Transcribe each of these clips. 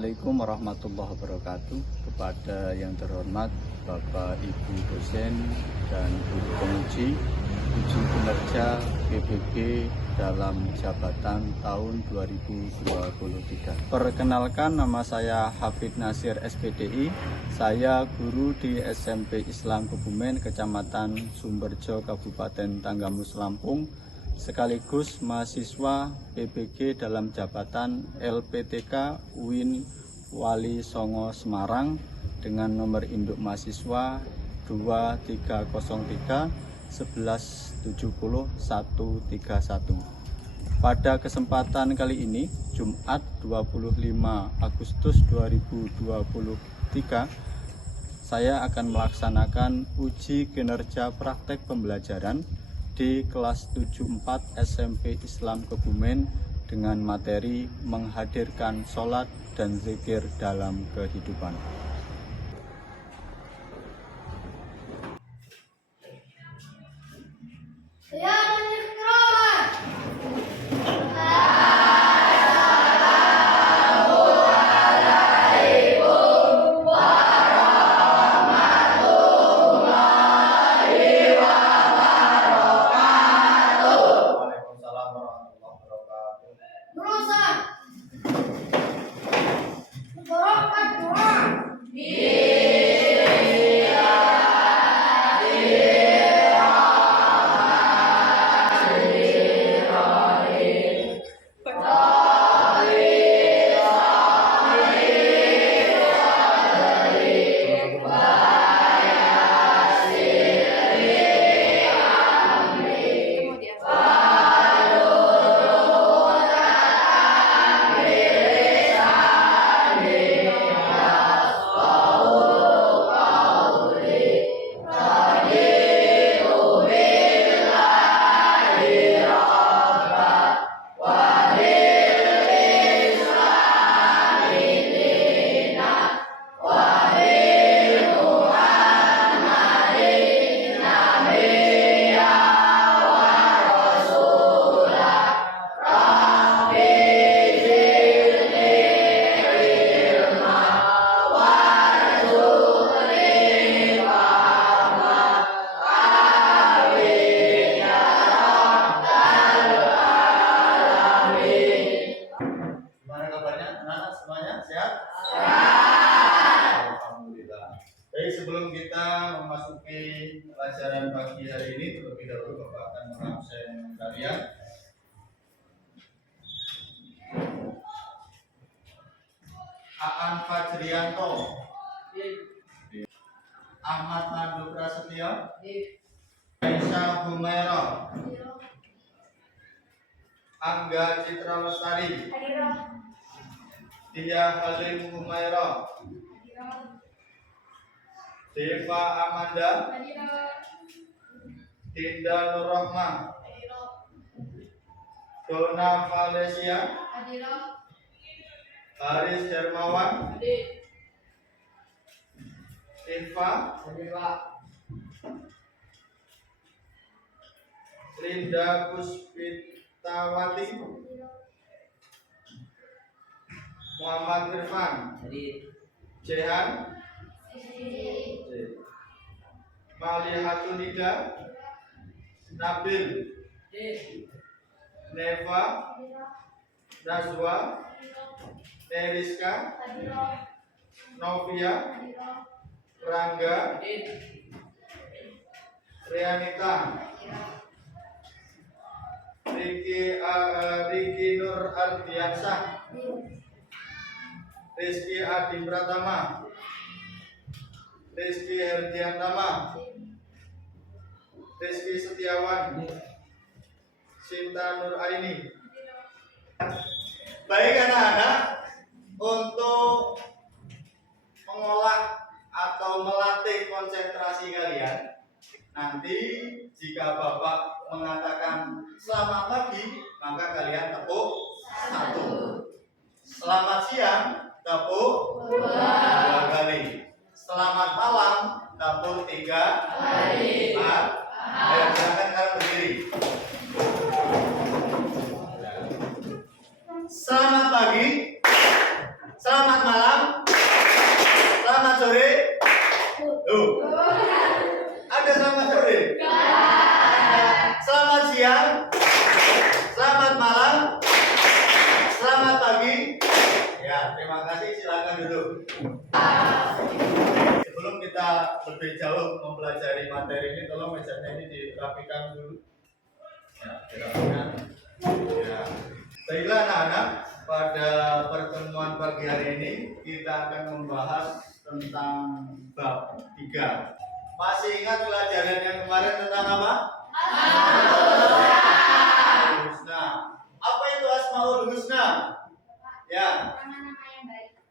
Assalamualaikum warahmatullahi wabarakatuh. Kepada yang terhormat Bapak Ibu dosen dan guru penguji uji kinerja PBB dalam jabatan tahun 2023. Perkenalkan, nama saya Hafid Nasir SPDI. Saya guru di SMP Islam Kebumen, Kecamatan Sumberjo, Kabupaten Tanggamus, Lampung, sekaligus mahasiswa PBG dalam jabatan LPTK UIN Wali Songo Semarang dengan nomor induk mahasiswa 2303 1170 131. Pada kesempatan kali ini, Jumat 25 Agustus 2023, saya akan melaksanakan uji kinerja praktek pembelajaran di kelas 74 SMP Islam Kebumen dengan materi menghadirkan sholat dan zikir dalam kehidupan. Baik, sebelum kita memasuki pelajaran pagi hari ini, terlebih dahulu Bapak akan mengabsen kalian. Aan Fajrianto, Ahmad Mandu Prasetyo, Aisyah Humaira, Angga Citra Lestari, Dia Halim Humaira, Deva Amanda, Dinda Nurrohma, Dona Valesia, Haris Hermawan, Iva, Linda Puspitawati, Muhammad Irfan, Jehan, Malihatunida, Nabil, Neva, Nazwa, Neriska, Novia, Rangga, Rianita, Riki Nur Ardiansah, Rizky Adi Pratama, Rizky Herdiantama, Rizky Setiawan, Sinta Nur Aini. Baik anak-anak, untuk mengolah atau melatih konsentrasi kalian, nanti jika Bapak mengatakan selamat pagi, maka kalian tepuk 1. Selamat siang, tepuk 2 kali. Selamat malam, tepuk 3 kali. Ayo, silakan kalian berdiri. Selamat pagi, selamat malam. wabarakatuh. Sebelum kita lebih jauh mempelajari materi ini, tolong mejanya ini dirapikan dulu. Ya, dirapikan. Ya. Baiklah anak-anak, pada pertemuan pagi hari ini kita akan membahas tentang bab 3. Masih ingat pelajaran yang kemarin tentang apa? Asmaul Husna. Apa itu Asmaul Husna? Ya.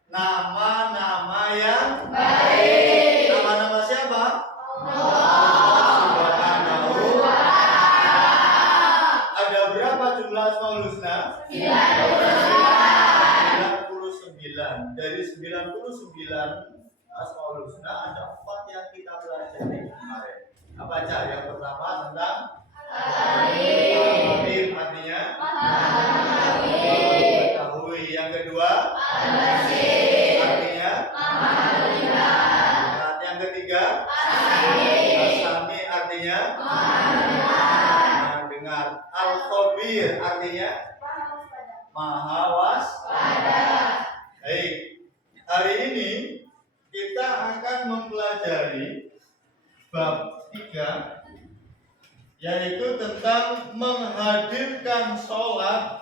Nama-nama yang baik. Nama-nama siapa? Subhanahu. Ada berapa jumlah Asmaul Husna? 99. Dari 99 Asmaul Husna ada 4 yang kita pelajari kemarin. Apa aja? Yang pertama tentang Al-Alim, artinya mengetahui. Yang kedua artinya yang ketiga As-Sami, artinya mendengar. Al-Khabir, artinya maha waspada. Baik, hari ini kita akan mempelajari bab 3, yaitu tentang menghadirkan sholat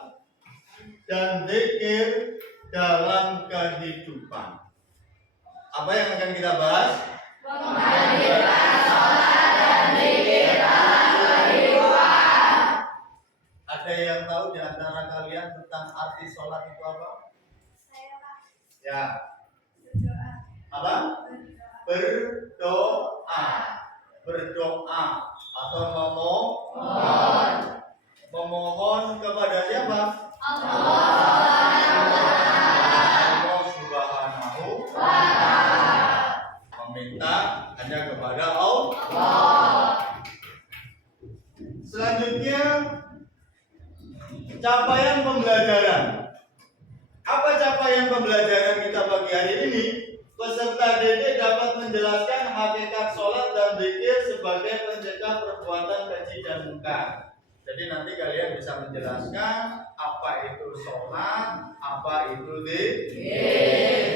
dan zikir dalam kehidupan. Apa yang akan kita bahas? Menghadirkan sholat dan zikir dalam kehidupan. Ada yang tahu di antara kalian tentang arti sholat itu apa? Ya. Apa? Berdoa. Berdoa atau memohon kepada siapa? Allah Subhanahu wa ta'ala. Meminta hanya kepada Allah. Selanjutnya capaian pembelajaran. Apa capaian pembelajaran kita pagi hari ini? Peserta didik dapat menjelaskan hakikat sholat dan zikir sebagai pencegah perbuatan keji dan munkar. Jadi nanti kalian bisa menjelaskan apa itu sholat, apa itu zikir.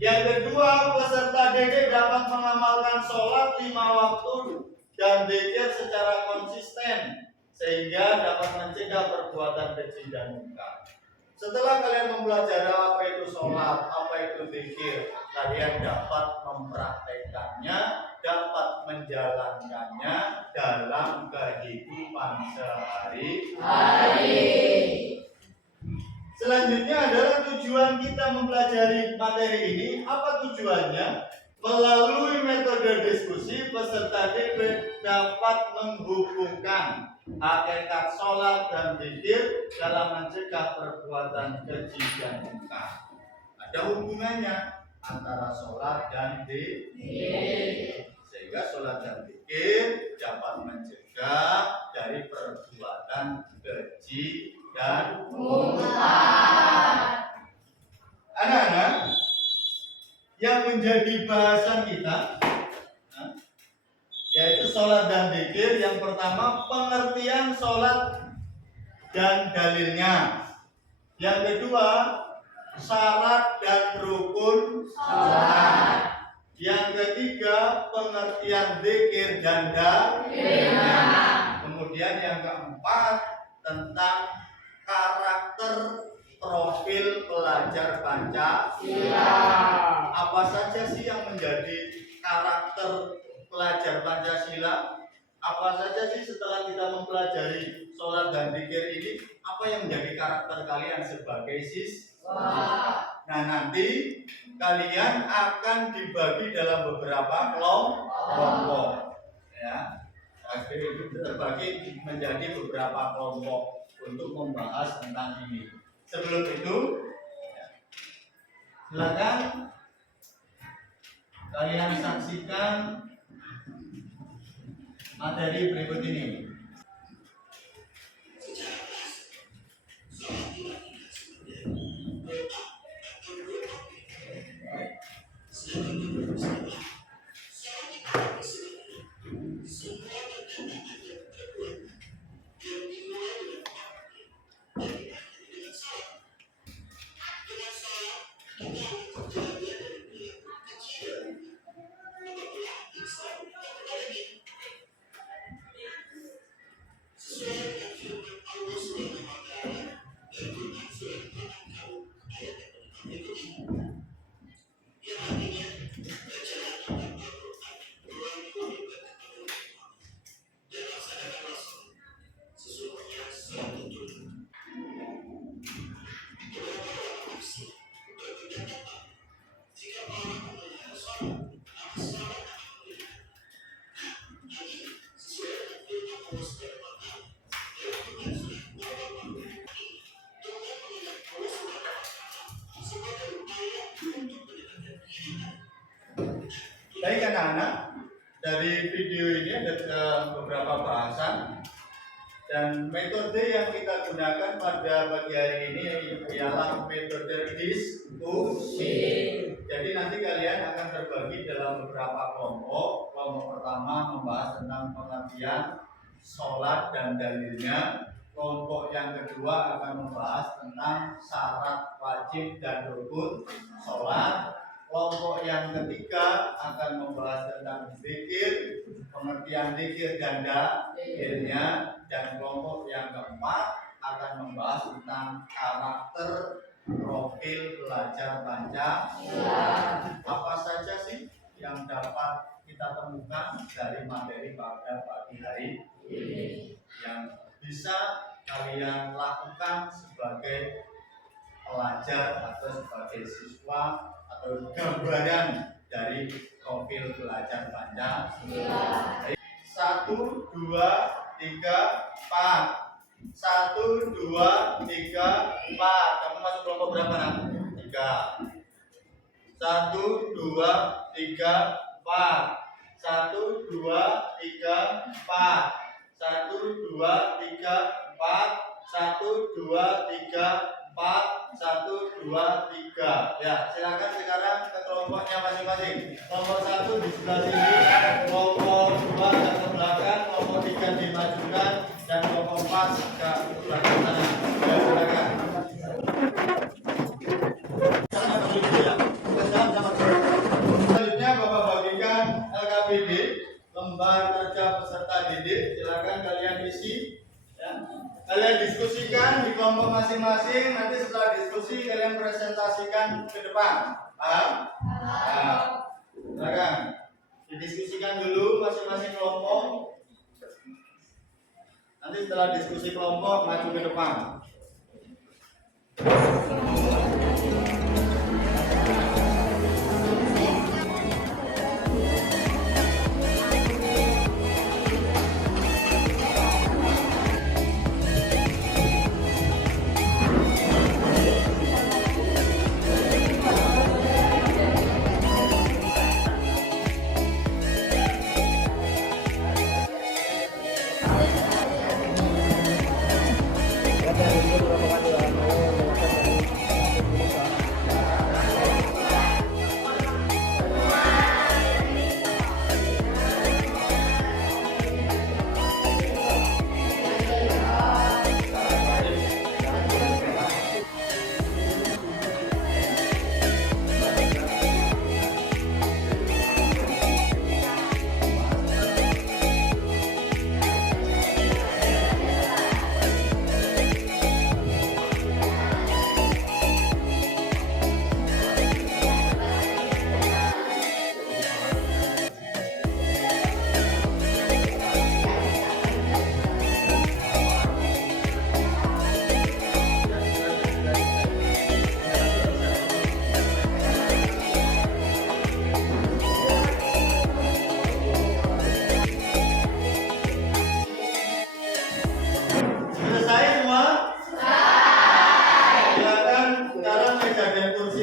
Yang kedua, peserta didik dapat mengamalkan sholat 5 waktu dan zikir secara konsisten sehingga dapat mencegah perbuatan keji dan munkar. Setelah kalian mempelajari apa itu sholat, apa itu zikir, kalian dapat mempraktekannya, dapat menjalankannya dalam kehidupan sehari-hari. Selanjutnya adalah tujuan kita mempelajari materi ini. Apa tujuannya? Melalui metode diskusi, peserta didik dapat menghubungkan hakikat sholat dan zikir dalam mencegah perbuatan keji dan munkar. Ada hubungannya antara sholat dan zikir, sehingga sholat dan zikir dapat mencegah dari perbuatan keji dan munkar. Anak-anak, yang menjadi bahasan kita yaitu sholat dan zikir. Yang pertama, pengertian sholat dan dalilnya. Yang kedua, syarat dan rukun sholat. Yang ketiga, pengertian zikir dan dalilnya. Kemudian yang keempat, tentang karakter profil pelajar Pancasila. Apa saja sih yang menjadi karakter pelajar Pancasila? Apa saja sih setelah kita mempelajari sholat dan zikir ini, apa yang menjadi karakter kalian sebagai siswa? Nah, nanti kalian akan dibagi dalam beberapa kelompok, ya. Terbagi menjadi beberapa kelompok untuk membahas tentang ini. Sebelum itu, silakan kalian saksikan materi berikut ini. Baik anak-anak, dari video ini ada beberapa bahasan dan metode yang kita gunakan pada pagi hari ini ialah metode diskusi. Jadi nanti kalian akan terbagi dalam beberapa kelompok. Kelompok pertama membahas tentang pengertian sholat dan dalilnya. Kelompok yang kedua akan membahas tentang syarat wajib dan rukun sholat. Kelompok yang ketiga akan membahas tentang zikir, pengertian zikir dan dalilnya, dan kelompok yang keempat akan membahas tentang karakter profil belajar Pancasila. Apa saja sih yang dapat kita temukan dari materi pada pagi hari ini yang bisa kalian lakukan sebagai pelajar atau sebagai siswa atau gambaran dari profil belajar Pancasila. 1, 2, 3, 4. 1, 2, 3, 4. Kamu masuk kelompok berapa nak? 3. 1, 2, 3, 4. 1, 2, 3, 4. 1, 2, 3, 4. 1, 2, 3, 4. 1, 2, 3. Ya, silakan sekarang ke kelompoknya masing-masing. Kelompok 1 di sebelah sini, kelompok 2 agak ke belakang, kelompok 3 dimajukan, dan kelompok 4 agak ke belakang sana. Ya, silakan. Selanjutnya Bapak bagikan LKPD, lembar kerja peserta didik. Silakan kalian isi. Ya. Kalian diskusikan di kelompok masing-masing. Nanti setelah diskusi kalian presentasikan ke depan. Paham? Nah, silakan didiskusikan dulu masing-masing kelompok. Nanti setelah diskusi kelompok maju ke depan.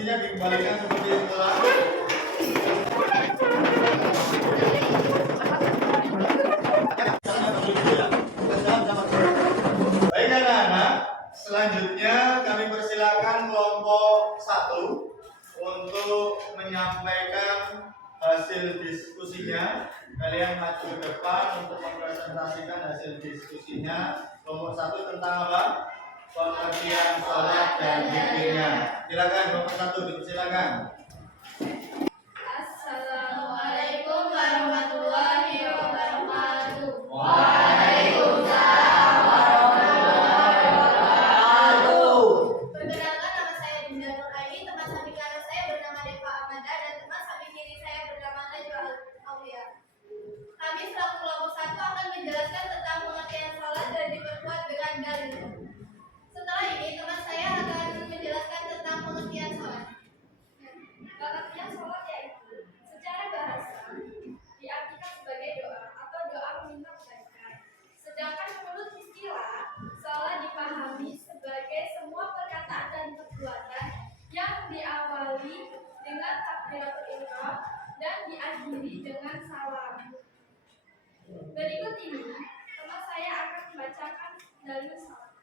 Dikembalikan seperti semula. Baik anak-anak, selanjutnya kami persilakan kelompok 1 untuk menyampaikan hasil diskusinya. Kalian maju ke depan untuk mempresentasikan hasil diskusinya. Kelompok 1 tentang apa? Pengertian sholat dan zikirnya. Silakan kelompok 1 dipersilakan. Assalamualaikum warahmatullahi wabarakatuh. Waalaikumsalam warahmatullahi wabarakatuh. Perkenalkan, nama saya Dinda Nuraini, teman samping kanan saya bernama Deva Amanda, dan teman samping kiri saya bernama Najwa Aulia. Kami selaku kelompok 1 akan menjelaskan tentang pengertian sholat dan diperkuat dengan dalil. Setelah ini teman saya akan menjelaskan tentang pengertian sholat. Pengertian diakhiri dengan salam. Berikut ini teman saya akan membacakan dalil salam.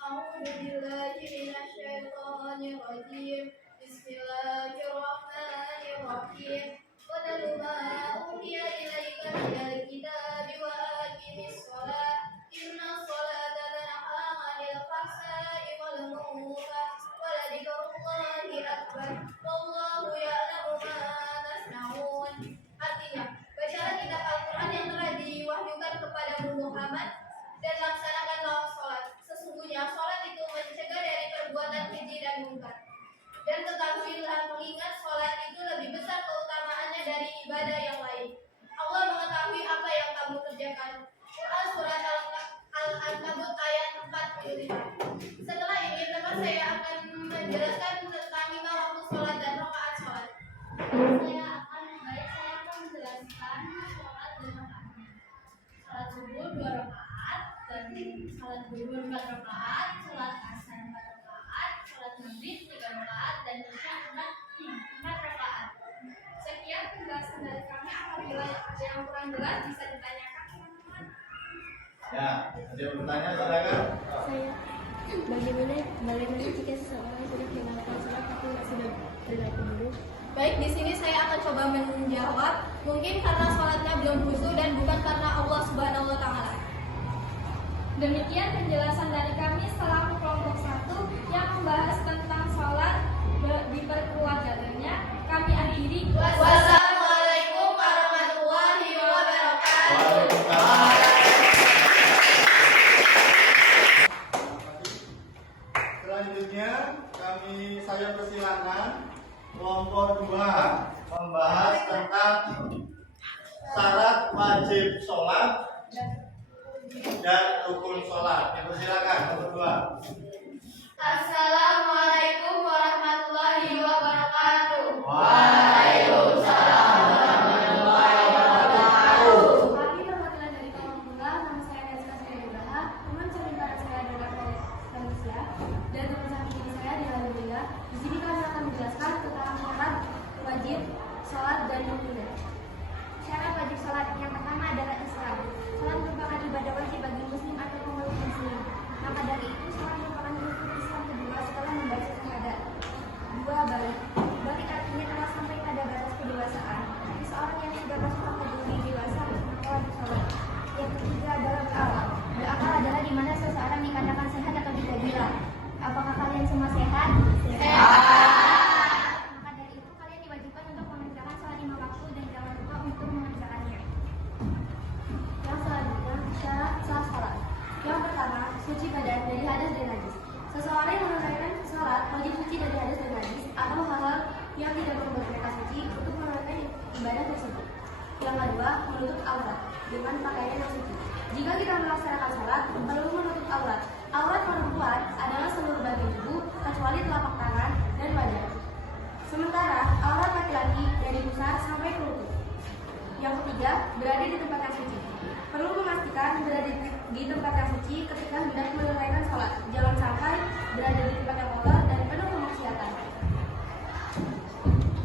A'udzubillahi minasyaitonirrajim. Bismillahirrahmanirrahim. Watlu ma uhiya ilaika minal kitabi wa aqimis shalah. Inna sholata tanha 'anil fahsya'i wal munkar wa ladzikrullahi akbar. Wallahu ya'lamu ma tasna'un. Artinya, bacalah kitab Al-Quran yang telah diwahyukan kepadamu Muhammad dan laksanakanlah sholat. Sesungguhnya sholat itu mencegah dari perbuatan keji dan mungkar. Dan ketahuilah mengingat sholat itu lebih besar keutamaannya dari ibadah yang lain. Allah mengetahui apa yang kamu kerjakan. Quran Surat Al-Ankabut ayat 45. Setelah ini teman saya akan menjelaskan tentang 5 waktu sholat dan rakaat sholat. Saya akan menjelaskan sholat dan rakaatnya. Sholat subuh 2 rakaat, dan sholat zuhur 4 rakaat, sholat asar 4 rakaat, sholat maghrib 3 rakaat, dan isya 4 rakaat. Sekian penjelasan dari kami. Apabila ada yang kurang jelas bisa ditanyakan teman-teman. Ya, ada yang bertanya silakan. Saya bagaimana jika seseorang sudah menjalankan sholat tapi sudah berlaku dulu? Baik, di sini saya akan coba menjawab. Mungkin karena sholatnya belum khusyuk dan bukan karena Allah Subhanahu wa Ta'ala. Demikian penjelasan dari kami selaku kelompok 1 yang membahas tentang sholat diperkuat dalilnya. Kami akhiri. Wassalamualaikum warahmatullahi wabarakatuh. Selanjutnya saya persilakan kelompok 2 membahas tentang syarat wajib sholat dan rukun sholat. Persilakan kelompok 2. Assalamualaikum warahmatullahi wabarakatuh. Waalaikumsalam warahmatullahi wabarakatuh. Kami perwakilan dari kelompok 2, nama saya Nazka Syahidah, teman cerita saya adalah manusia dan teman samping saya adalah Alhamdulillah. Di sini kami akan menjelaskan tentang syarat wajib sholat dan rukunnya. Syarat wajib sholat yang pertama adalah Islam. Sholat merupakan ibadah wajib bagi muslim atau pemeluk muslim. Maka dari itu sholat merupakan rukun Islam kedua setelah membaca syahadat. 2. Balik. Balik artinya telah sampai pada batas kedewasaan. Seseorang yang sudah masuk kategori dewasa maka wajib sholat. Yang ketiga adalah berakal. Berakal adalah di mana seseorang dikatakan sehat atau tidak gila. Apakah kalian semua sehat? Maka dari itu kalian diwajibkan untuk mengerjakan sholat 5 waktu dan jangan lupa untuk mengerjakannya. Yang selanjutnya syarat sah sholat. Yang pertama, suci badan dari hadas dan najis. Seseorang yang menunaikan sholat wajib suci dari hadas dan najis atau hal-hal yang tidak membuat mereka suci untuk menunaikan ibadah tersebut. Yang kedua, menutup aurat dengan pakaian yang suci. Jika kita melaksanakan sholat, perlu menutup aurat. Aurat perempuan adalah seluruh bagian tubuh kecuali telapak tangan dan wajah. Sementara aurat laki-laki dari pusar sampai ke lutut. Yang ketiga, berada di tempat yang suci. Perlu memastikan berada di tempat yang suci ketika hendak menunaikan sholat. Jangan sampai berada di tempat yang kotor dan penuh kemaksiatan.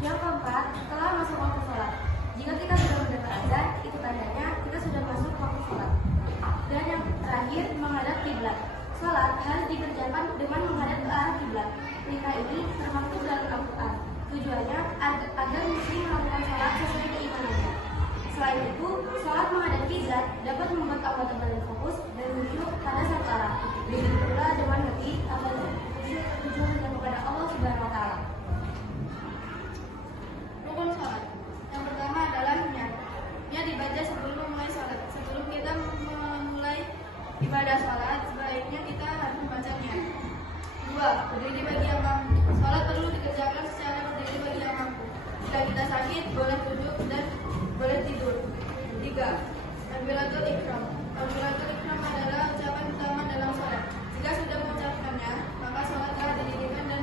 Yang keempat, telah masuk waktu sholat. Jika kita sudah mendengar azan, itu tandanya kita sudah masuk waktu sholat. Dan yang terakhir, menghadap kiblat. Sholat harus dikerjakan dengan menghadap ke arah kiblat. Perintah ini termaktub dalam Al-Quran. Tujuannya agar muslim melakukan sholat sesuai keimanannya. Selain itu, sholat menghadap kiblat dapat membuat anggota badan fokus dan khusyuk pada satu arah. Begitu pula dengan hati agar khusyuk tertuju hanya kepada Allah Subhanahu wa Ta'ala. Rukun sholat. Yang pertama adalah niat. Niat dibaca sebelum mulai sholat. Sebelum kita memulai ibadah sholat, sebaiknya kita harus membaca niat. 2. Berdiri bagi yang mampu. Sholat perlu dikerjakan secara berdiri bagi yang mampu. Jika kita sakit, boleh duduk dan boleh tidur. 3. Takbiratul ihram. Takbiratul ihram adalah ucapan utama dalam sholat. Jika sudah mengucapkannya, maka sholat telah didirikan dan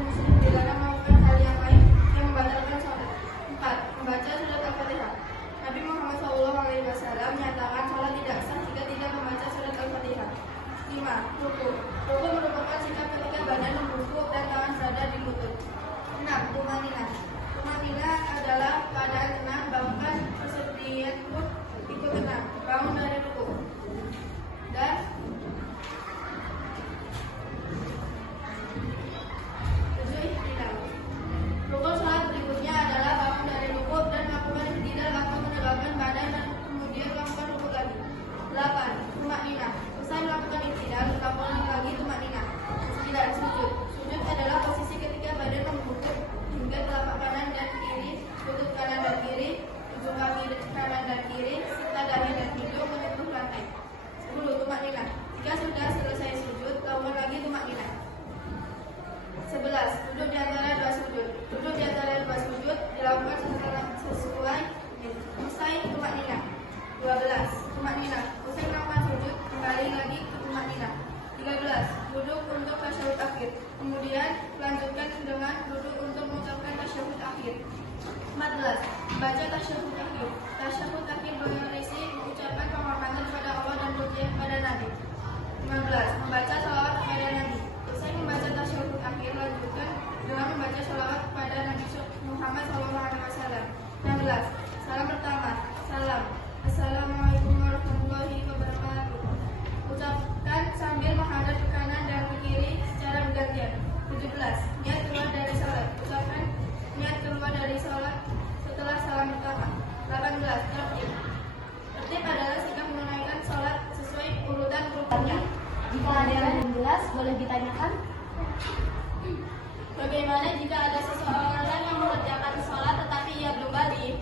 14. Membaca tasyahud akhir. Tasyahud akhir berisi mengucapkan penghormatan kepada Allah dan pujian kepada Nabi. 15. Membaca salawat kepada Nabi. Usai membaca tasyahud akhir, lanjutkan dengan membaca salawat kepada Nabi Muhammad SAW. 16. Salam pertama. Salam. Assalamualaikum warahmatullahi wabarakatuh. Ucapkan sambil menghadap ke kanan dan ke kiri secara bergantian. 17. Niat keluar dari salat. Ucapkan niat keluar dari salat setelah salam pertama. 18. Tertib. Tertib adalah sikap menunaikan salat sesuai urutan rukunnya. Jika ada yang jelas, boleh ditanyakan. Bagaimana jika ada seseorang yang mengerjakan salat tetapi ia belum balik?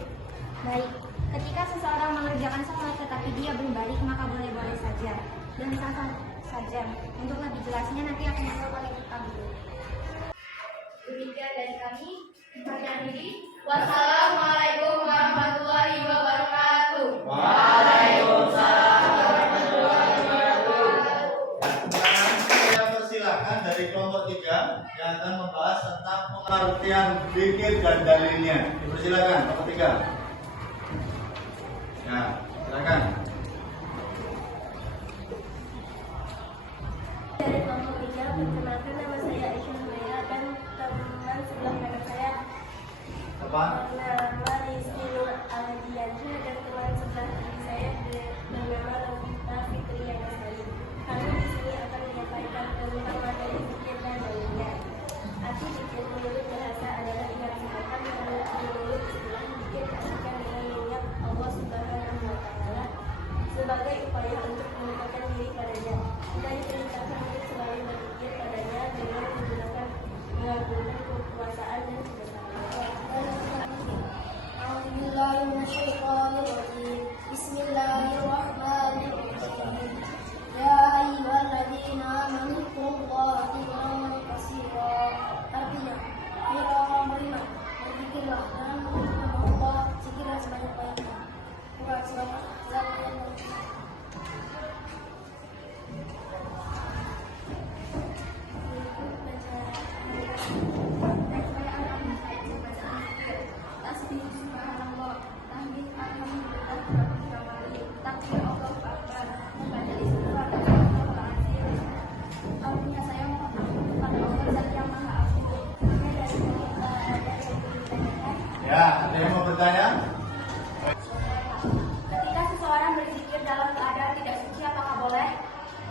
Baik, ketika seseorang mengerjakan sholat tetapi dia belum balik, maka boleh-boleh saja dan sah-sah saja. Untuk lebih jelasnya nanti akan dijawab oleh kita dulu. Demikian dari kami. Kita diri. Wassalamualaikum warahmatullahi wabarakatuh. Waalaikumsalam warahmatullahi wabarakatuh. Sekarang saya persilakan dari kelompok 3 yang akan membahas tentang pengertian zikir dan dalilnya. Dipersilakan kelompok 3. Ya, silakan. Dari kelompok 3, perkenalkan nama saya Aisyah Humaira dan teman sebelah kanan saya Apa? bernama Rizky Nur Aldiansyah dan teman sebelah kiri saya bernama Novita Fitri Yanasari. Kami di sini akan menyampaikan tentang materi zikir dan dalilnya. Arti zikir menurut bahasa adalah menyampaikan menurut istilah zikir diartikan dengan mengingat Allah Subhanahu wa Ta'ala sebagai upaya untuk mendekatkan diri padanya dan meningkatkan diri selalu berzikir padanya dengan menggunakan kekuasaan dan kebesaran. Bismillahirrahmanirrahim. Ya ayyuhalladzina amanu ittaqullaha dzikran katsira. Artinya, hai orang beriman, berzikirlah dan menyebut Allah zikirlah sebanyak-banyaknya. Quran surat Al-Ahzab ayat 6. Ya, ada yang mau bertanya? Ketika seseorang berzikir dalam keadaan tidak suci, apakah boleh?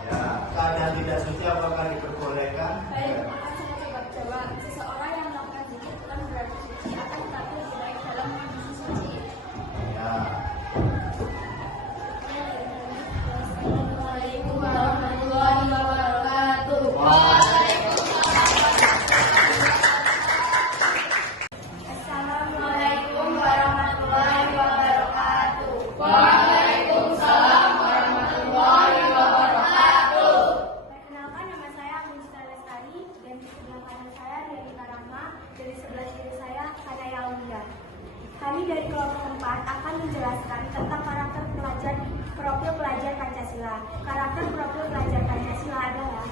Ya, keadaan tidak suci apakah diperbolehkan? Baik, akan saya coba jawab. Seseorang yang melakukan zikir bukan berarti suci, akan tetapi lebih baik dalam kondisi suci. Ya. Assalamualaikum warahmatullahi wabarakatuh. Assalamualaikum warahmatullahi wabarakatuh. Waalaikumsalam warahmatullahi wabarakatuh. Perkenalkan, nama saya Agustina Lestari dan di sebelah kanan saya Dewi Karama, dari sebelah kiri saya Hanaya Aulia. Kami dari kelompok 4 akan menjelaskan tentang karakter profil pelajar Pancasila. Karakter profil pelajar Pancasila adalah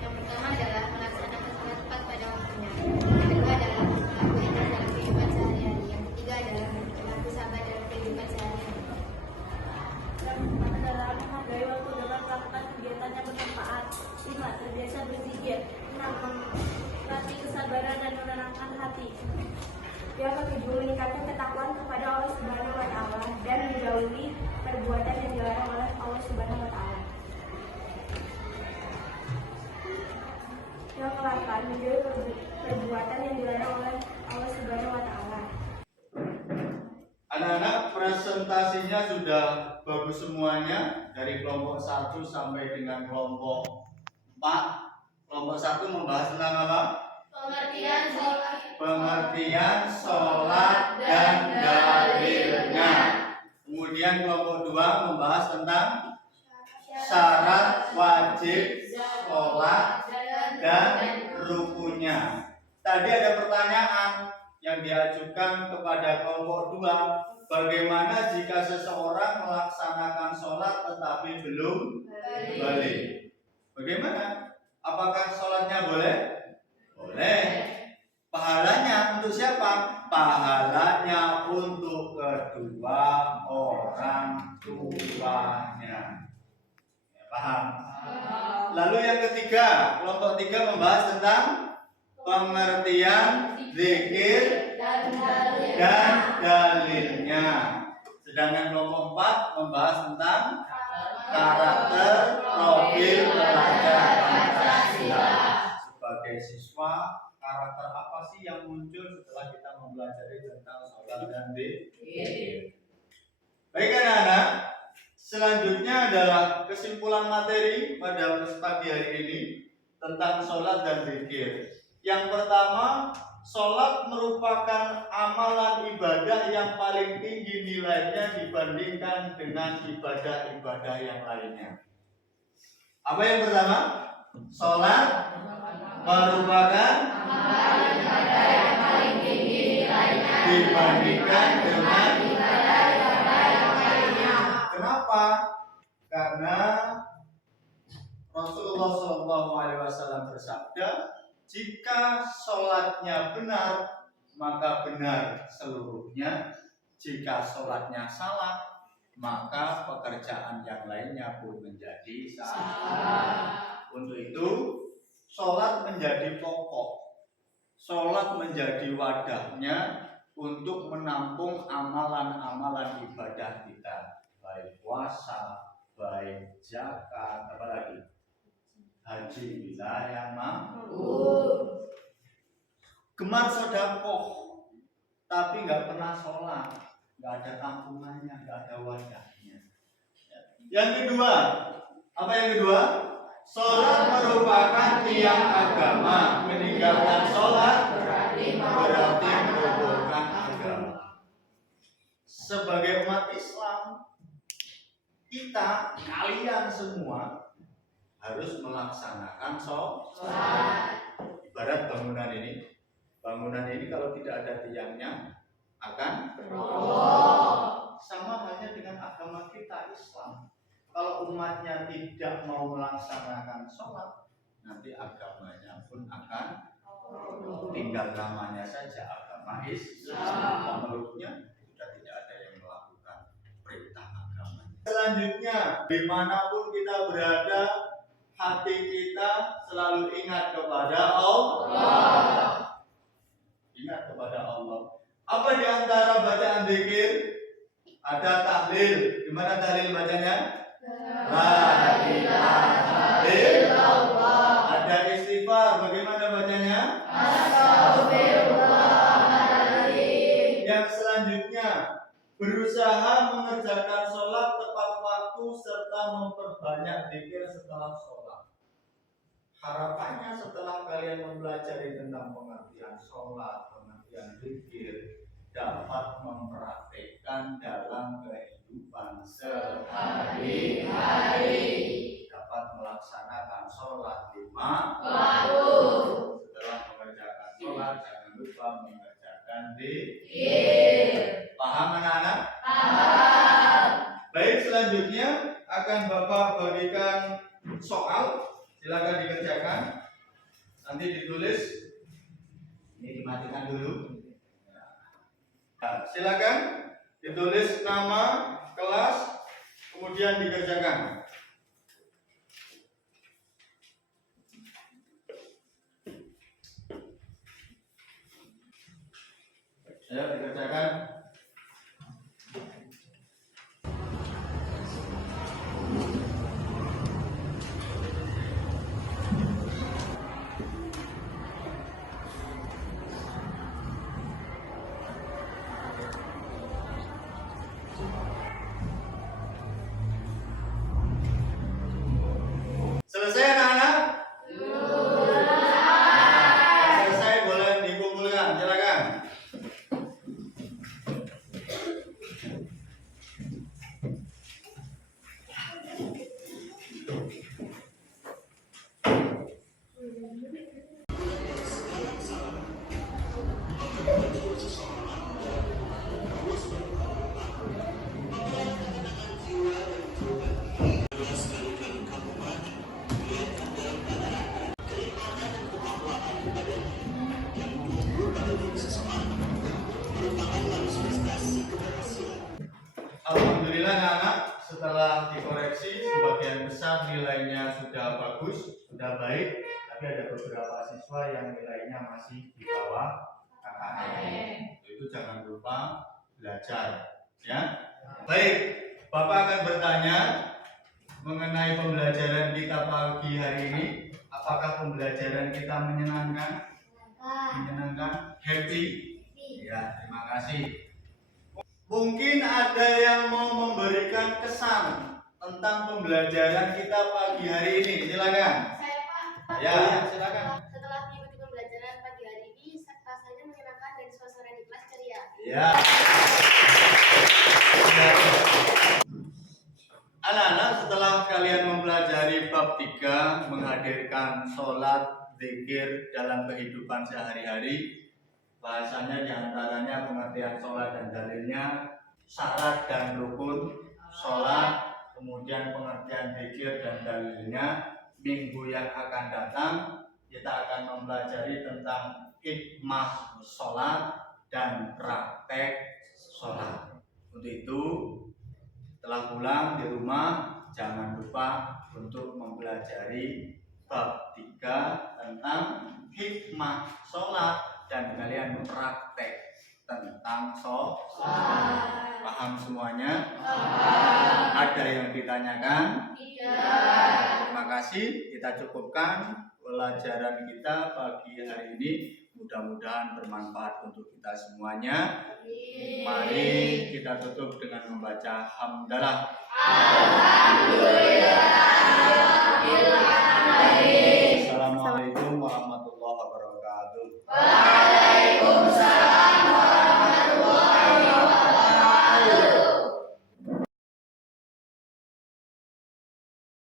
Yang pertama adalah melaksanakan sholat tepat pada waktunya. Yang kedua adalah berlaku etis dalam kehidupan sehari-hari. Yang ketiga adalah berlaku sabar dalam kehidupan sehari-hari. yang keempat adalah menghargai waktu dengan melakukan kegiatan yang bermanfaat. 5. Terbiasa berzikir. 6. Melatih kesabaran dan menenangkan hati. Yang ketujuh, meningkatkan ketakwaan kepada Allah Subhanahu wa Ta'ala dan menjauhi perbuatan yang dilarang oleh Allah Subhanahu wa Ta'ala. Yang ke-8, menjauhi perbuatan yang dilarang oleh Allah Subhanahu wa Ta'ala. Anak-anak, presentasinya sudah bagus semuanya dari kelompok 1 sampai dengan kelompok 4. Kelompok 1 membahas tentang apa? Pengertian sholat. Pengertian sholat dan dalilnya. Kemudian kelompok 2 membahas tentang syarat wajib sholat dan rukunnya. Tadi ada pertanyaan yang diajukan kepada kelompok 2. Bagaimana jika seseorang melaksanakan sholat tetapi belum balik? Bagaimana? Apakah sholatnya boleh? Boleh. Pahalanya untuk siapa? Pahalanya Paham? Lalu yang ketiga, kelompok 3 membahas tentang pengertian zikir dan dalilnya. Sedangkan kelompok 4 membahas tentang karakter profil pelajar Pancasila. Sebagai siswa, karakter apa sih yang muncul setelah kita mempelajari tentang sholat dan zikir? Baik anak-anak, selanjutnya adalah kesimpulan materi pada pagi hari ini tentang sholat dan zikir. Yang pertama, sholat merupakan amalan ibadah yang paling tinggi nilainya dibandingkan dengan ibadah-ibadah yang lainnya. Apa yang pertama? Sholat merupakan amalan ibadah yang paling tinggi nilainya dibandingkan dengan ibadah-ibadah yang lainnya. Kenapa? Karena Rasulullah SAW bersabda, jika sholatnya benar, maka benar seluruhnya. Jika sholatnya salah, maka pekerjaan yang lainnya pun menjadi salah. Untuk itu, sholat menjadi pokok. Sholat menjadi wadahnya untuk menampung amalan-amalan ibadah kita. Baik puasa, baik zakat, apalagi haji bila yang mampu. Gemar sedekah tapi nggak pernah sholat, nggak ada tampungannya, nggak ada wadahnya. Yang kedua, apa yang kedua? Sholat merupakan tiang agama. Meninggalkan sholat berarti merobohkan agama. Sebagai umat Islam, kita, kalian semua harus melaksanakan sholat. Ibarat bangunan ini. Bangunan ini kalau tidak ada tiangnya akan roboh. Sama halnya dengan agama kita Islam. Kalau umatnya tidak mau melaksanakan sholat, nanti agamanya pun akan roboh. Tinggal namanya saja agama Islam. Pemeluknya sudah tidak ada yang melakukan perintah agama. Selanjutnya, dimanapun kita berada, hati kita selalu ingat kepada Allah. Ingat kepada Allah. Apa di antara bacaan zikir? Ada tahlil. Gimana tahlil bacanya? La ilaha illallah. Ada istighfar. Bagaimana bacanya? Astaghfirullahaladzim. Yang selanjutnya, berusaha mengerjakan sholat tepat waktu serta memperbanyak zikir setelah sholat. Harapannya setelah kalian mempelajari tentang pengertian sholat, pengertian zikir, dapat mempraktikkan dalam kehidupan sehari-hari. Dapat melaksanakan sholat 5 waktu. Setelah mengerjakan sholat, jangan lupa mengerjakan zikir. Paham anak-anak? Paham. Baik, selanjutnya akan Bapak bagikan soal. Silakan dikerjakan. Nanti ditulis. Ini dimatikan dulu. Nah, silakan ditulis nama, kelas, kemudian dikerjakan. Ayo dikerjakan. Selesai anak-anak? Selesai, boleh dikumpulkan, silakan. Alhamdulillah anak-anak, setelah dikoreksi sebagai sebagian besar nilainya sudah bagus, sudah baik, tapi ada beberapa siswa yang nilainya masih di bawah KKM. Itu jangan lupa belajar, ya. Baik, Bapak akan bertanya mengenai pembelajaran kita pagi hari ini. Apakah pembelajaran kita menyenangkan? Menyenangkan? Happy? Ya, terima kasih. Mungkin ada yang mau memberikan kesan tentang pembelajaran kita pagi hari ini. Silakan. Saya Pak. Ya, silakan. Setelah mengikuti pembelajaran pagi hari ini, rasanya menyenangkan dan suasana di kelas ceria. Ya. Anak-anak, setelah kalian mempelajari bab 3 menghadirkan sholat, zikir dalam kehidupan sehari-hari, bahasanya diantaranya pengertian sholat dan dalilnya, syarat dan rukun sholat, kemudian pengertian zikir dan dalilnya. Minggu yang akan datang kita akan mempelajari tentang hikmah sholat dan praktek sholat. Untuk itu, setelah pulang di rumah jangan lupa untuk mempelajari bab 3 tentang hikmah sholat dan kalian praktek tentang sholat. Paham semuanya? Ada yang ditanyakan? Terima kasih, kita cukupkan pelajaran kita pagi hari ini. Mudah-mudahan bermanfaat untuk kita semuanya. Mari kita tutup dengan membaca hamdalah. Assalamualaikum warahmatullahi wabarakatuh. Waalaikumsalam.